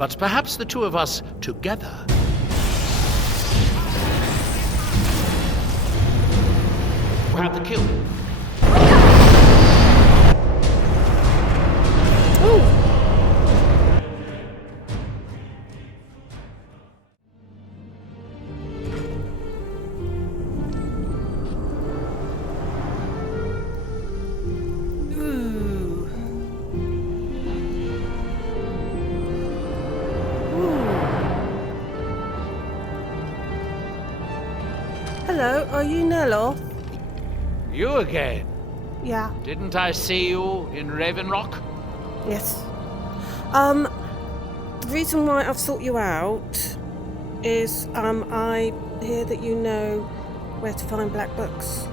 But perhaps the two of us together... have the kill. Hello, are you Neloth? You again? Yeah. Didn't I see you in Raven Rock? Yes. The reason why I've sought you out is, I hear that you know where to find black books.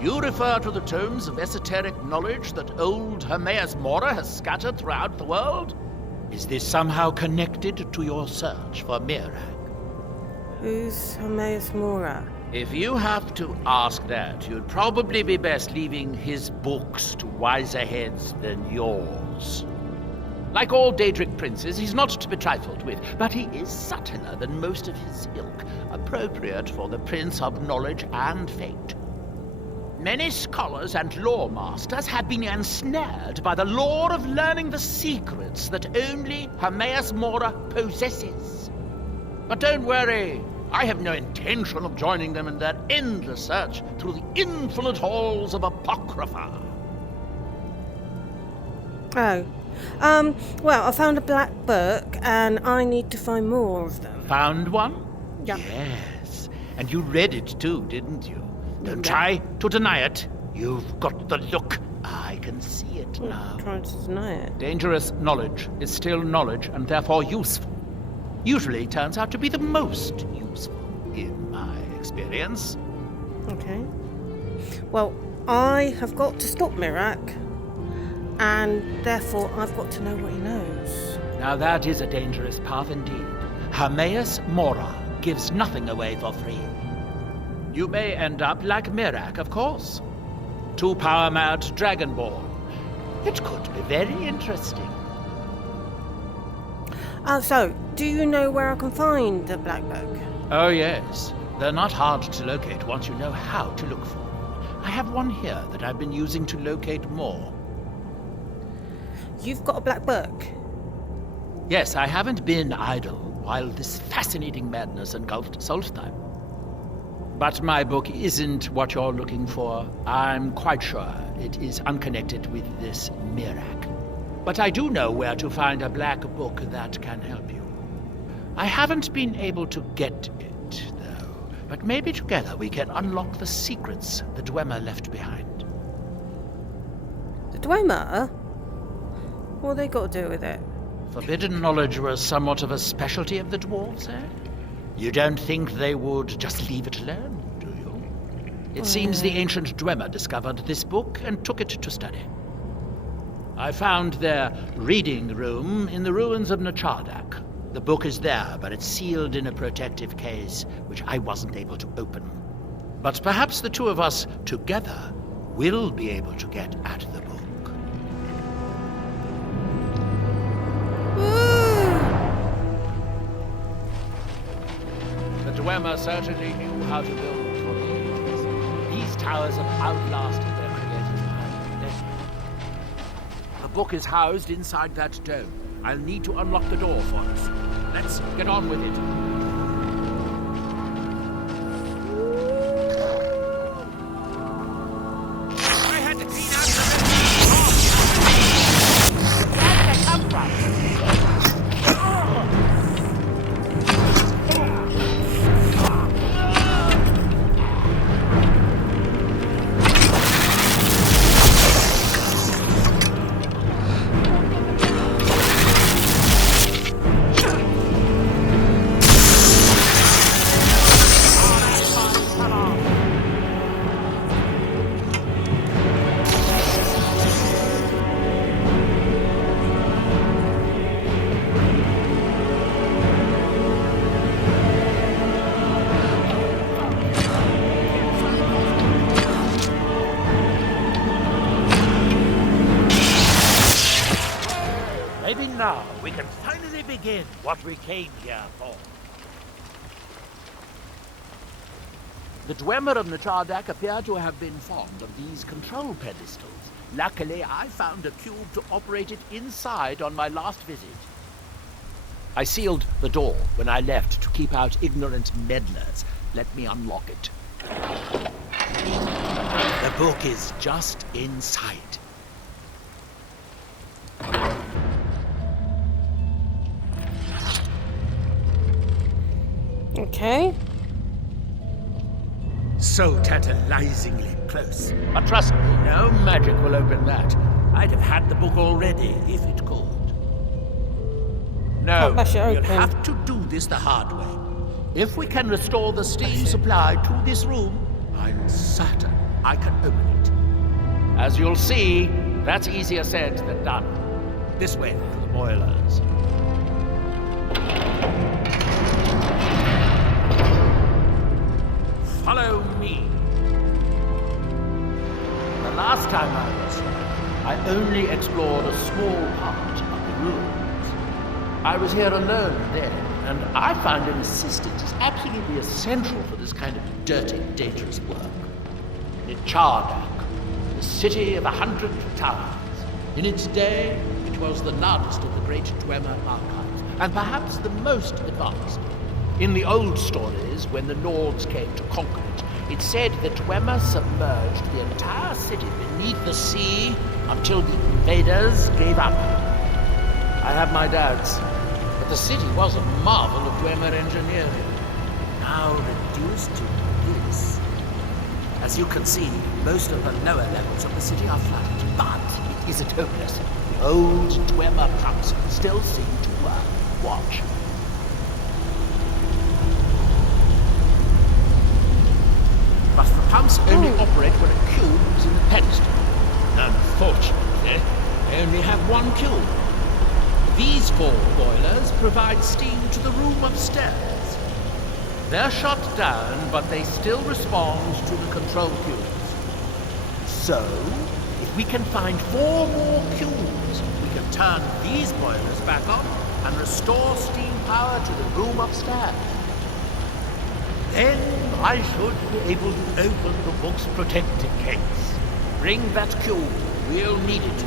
You refer to the tomes of esoteric knowledge that old Hermaeus Mora has scattered throughout the world? Is this somehow connected to your search for Mirac? Who's Hermaeus Mora? If you have to ask that, you'd probably be best leaving his books to wiser heads than yours. Like all Daedric princes, he's not to be trifled with, but he is subtler than most of his ilk, appropriate for the Prince of Knowledge and Fate. Many scholars and lore masters have been ensnared by the lure of learning the secrets that only Hermaeus Mora possesses. But don't worry, I have no intention of joining them in their endless search through the infinite halls of Apocrypha. Oh. Well, I found a black book, and I need to find more of them. Found one? Yeah. Yes. And you read it too, didn't you? Don't Yeah. try to deny it. You've got the look. I can see it now. I'm trying to deny it. Dangerous knowledge is still knowledge and therefore useful. Usually turns out to be the most useful, in my experience. Okay. Well, I have got to stop Mirac, and therefore I've got to know what he knows. Now that is a dangerous path indeed. Hermaeus Mora gives nothing away for free. You may end up like Mirac, of course. Too power-mad Dragonborn. It could be very interesting. So, do you know where I can find the black book? Oh yes, they're not hard to locate once you know how to look for them. I have one here that I've been using to locate more. You've got a black book? Yes, I haven't been idle while this fascinating madness engulfed Solstheim. But my book isn't what you're looking for. I'm quite sure it is unconnected with this Mirac. But I do know where to find a black book that can help you. I haven't been able to get it, though. But maybe together we can unlock the secrets the Dwemer left behind. The Dwemer? What have they got to do with it? Forbidden knowledge was somewhat of a specialty of the dwarves, eh? You don't think they would just leave it alone, do you? It seems the ancient Dwemer discovered this book and took it to study. I found their reading room in the ruins of Nchardak. The book is there, but it's sealed in a protective case, which I wasn't able to open. But perhaps the two of us together will be able to get at the book. The Dwemer certainly knew how to build for the ages. These towers have outlasted their creators by decades. The book is housed inside that dome. I'll need to unlock the door for us. Let's get on with it. I had to clean out the Where did they come from? Maybe now we can finally begin what we came here for. The Dwemer of Nchardak appear to have been fond of these control pedestals. Luckily, I found a cube to operate it inside on my last visit. I sealed the door when I left to keep out ignorant meddlers. Let me unlock it. The book is just inside. Okay. So tantalizingly close. But trust me, no magic will open that. I'd have had the book already if it could. No, Can't bash it you'll open. have to do this the hard way. If we can restore the steam supply to this room, I'm certain I can open it. As you'll see, that's easier said than done. This way to the boilers. Follow me. The last time I was here, I only explored a small part of the ruins. I was here alone then, and I found an assistant is absolutely essential for this kind of dirty, dangerous work. Nchardak, the city of 100 towers. In its day, it was the largest of the great Dwemer archives, and perhaps the most advanced. In the old stories, when the Lords came to conquer it, it said that Dwemer submerged the entire city beneath the sea until the invaders gave up. I have my doubts, but the city was a marvel of Dwemer engineering. Now reduced to this. As you can see, most of the lower levels of the city are flooded, but it isn't hopeless. The old Dwemer pumps still seem to work. Watch. But the pumps only operate when a cube is in the pedestal. Unfortunately, they only have one cube. These 4 boilers provide steam to the room upstairs. They're shut down, but they still respond to the control cubes. So, if we can find 4 more cubes, we can turn these boilers back on and restore steam power to the room upstairs. Then I should be able to open the book's protective case. Bring that cube. We'll need it.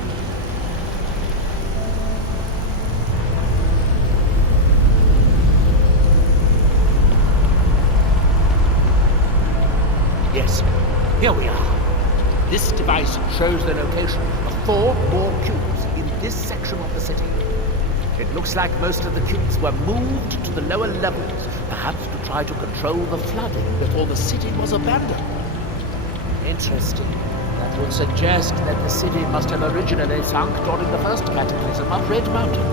Yes, here we are. This device shows the location of 4 more cubes in this section of the city. It looks like most of the cubes were moved to the lower levels, perhaps to try to control the flooding before the city was abandoned. Interesting. That would suggest that the city must have originally sunk during the first cataclysm of Red Mountain.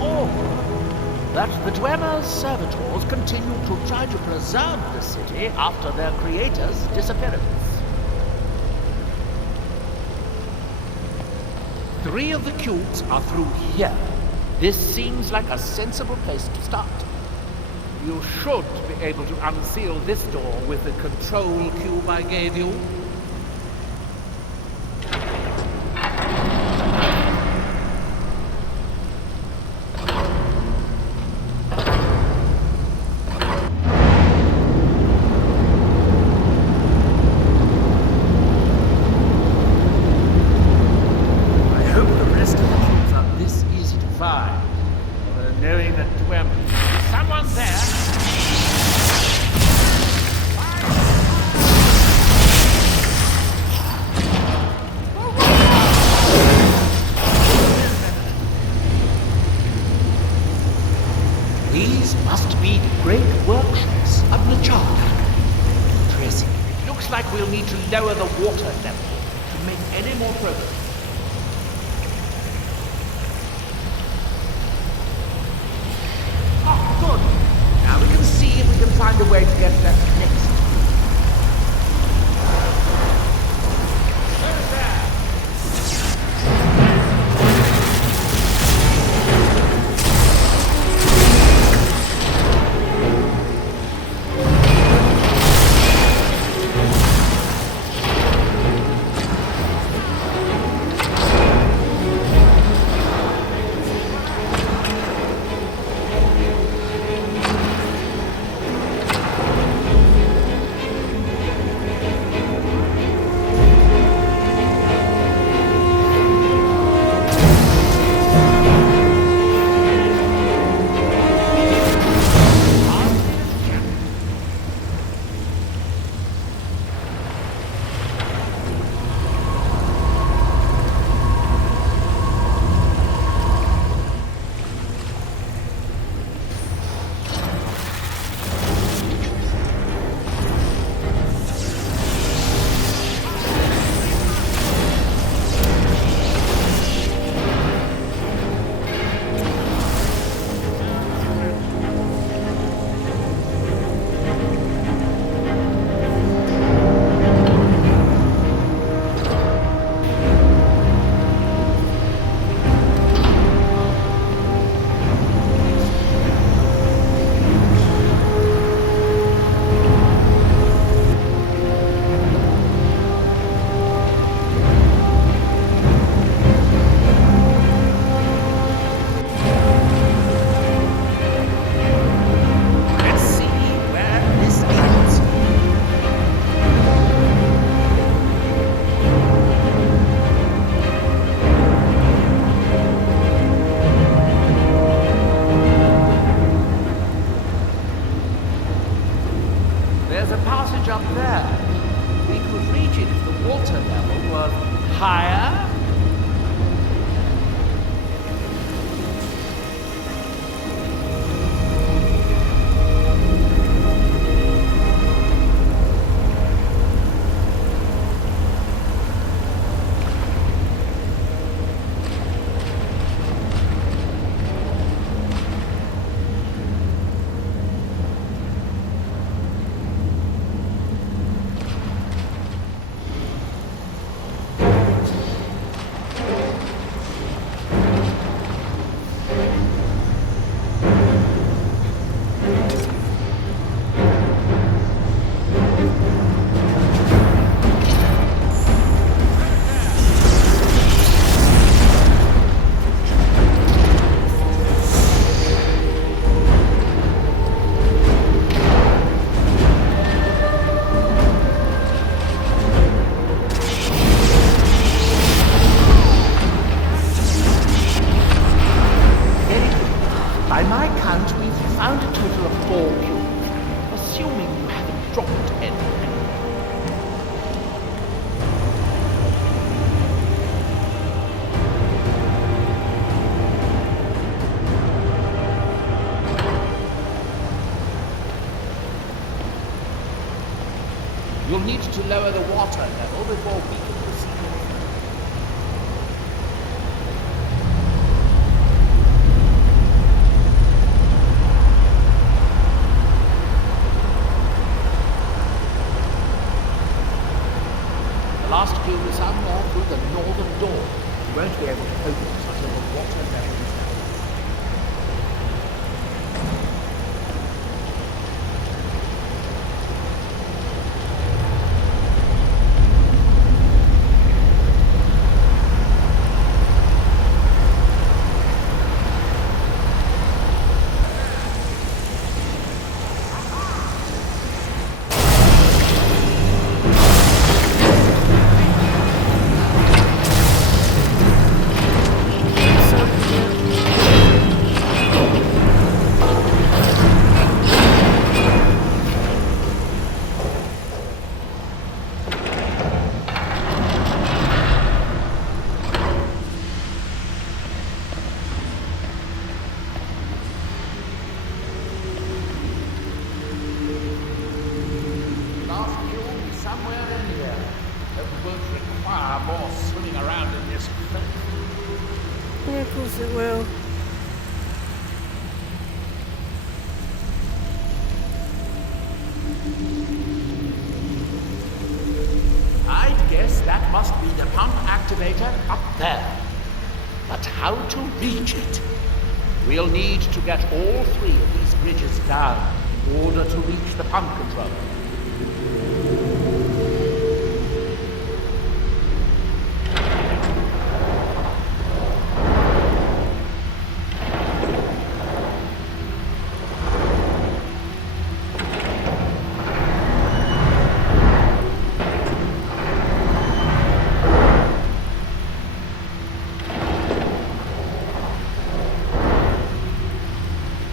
Or that the Dwemer's servitors continued to try to preserve the city after their creator's disappearance. 3 of the cubes are through here. This seems like a sensible place to start. You should be able to unseal this door with the control cube I gave you. These must be the great workshops of Nchardak. Tracy, it looks like we'll need to lower the water level to make any more progress. Oh, good. Now we can see if we can find a way to get that next. Where's that? passage up there. We could reach it if the water level was higher. You'll need to lower the water level before we can proceed. The last cube is somewhere through the northern door. You won't be able to open it until the water level is down. We'll need to get all three of these bridges down in order to reach the pump control.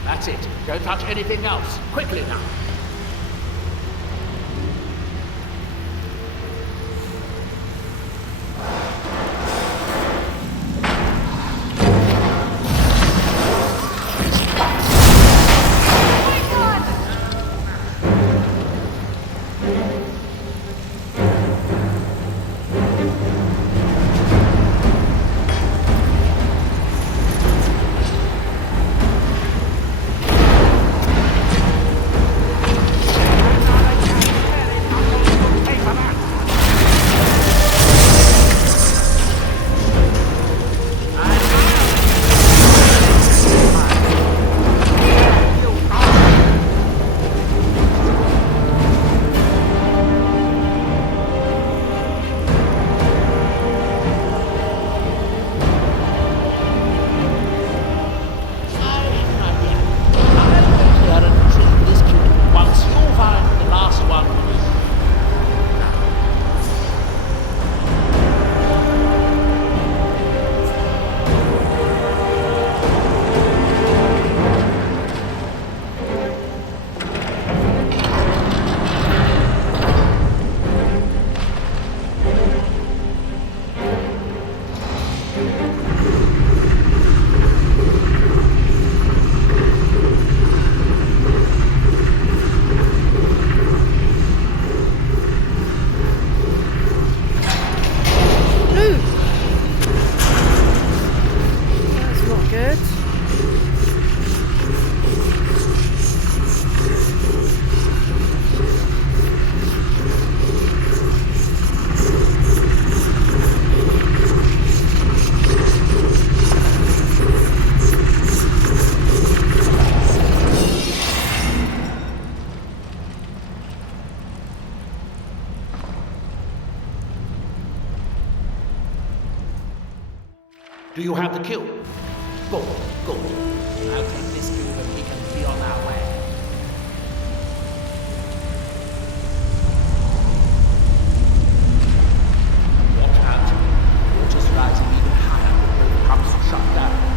That's it. Don't touch anything else. Quickly now. Do you have the cube? Good, good. I'll take this cube and we can be on our way. Watch out. Water's rising even higher with both pumps shut down.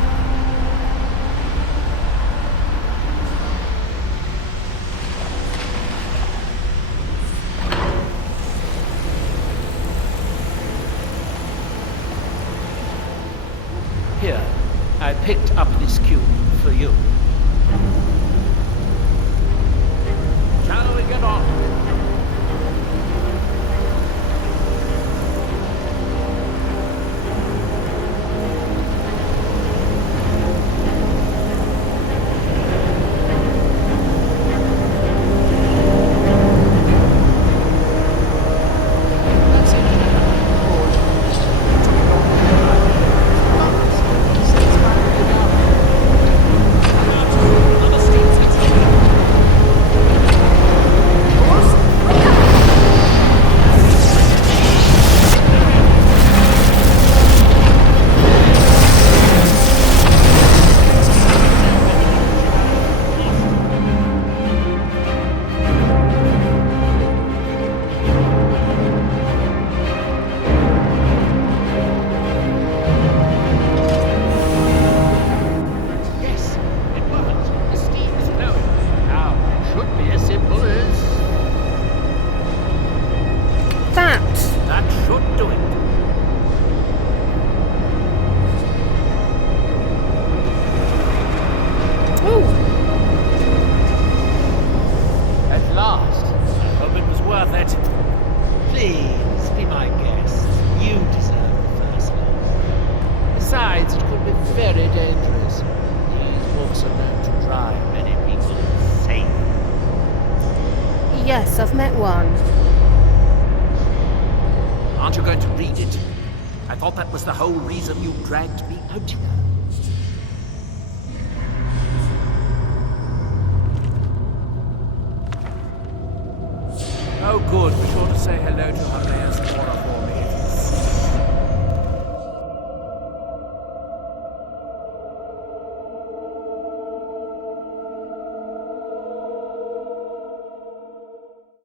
Here, I picked up this cube for you. Shall we get on? Please, be my guest. You deserve the first love. Besides, it could be very dangerous. These books are known to drive many people insane. Yes, I've met one. Aren't you going to read it? I thought that was the whole reason you dragged me out here. Oh, good. Be sure to say hello to her.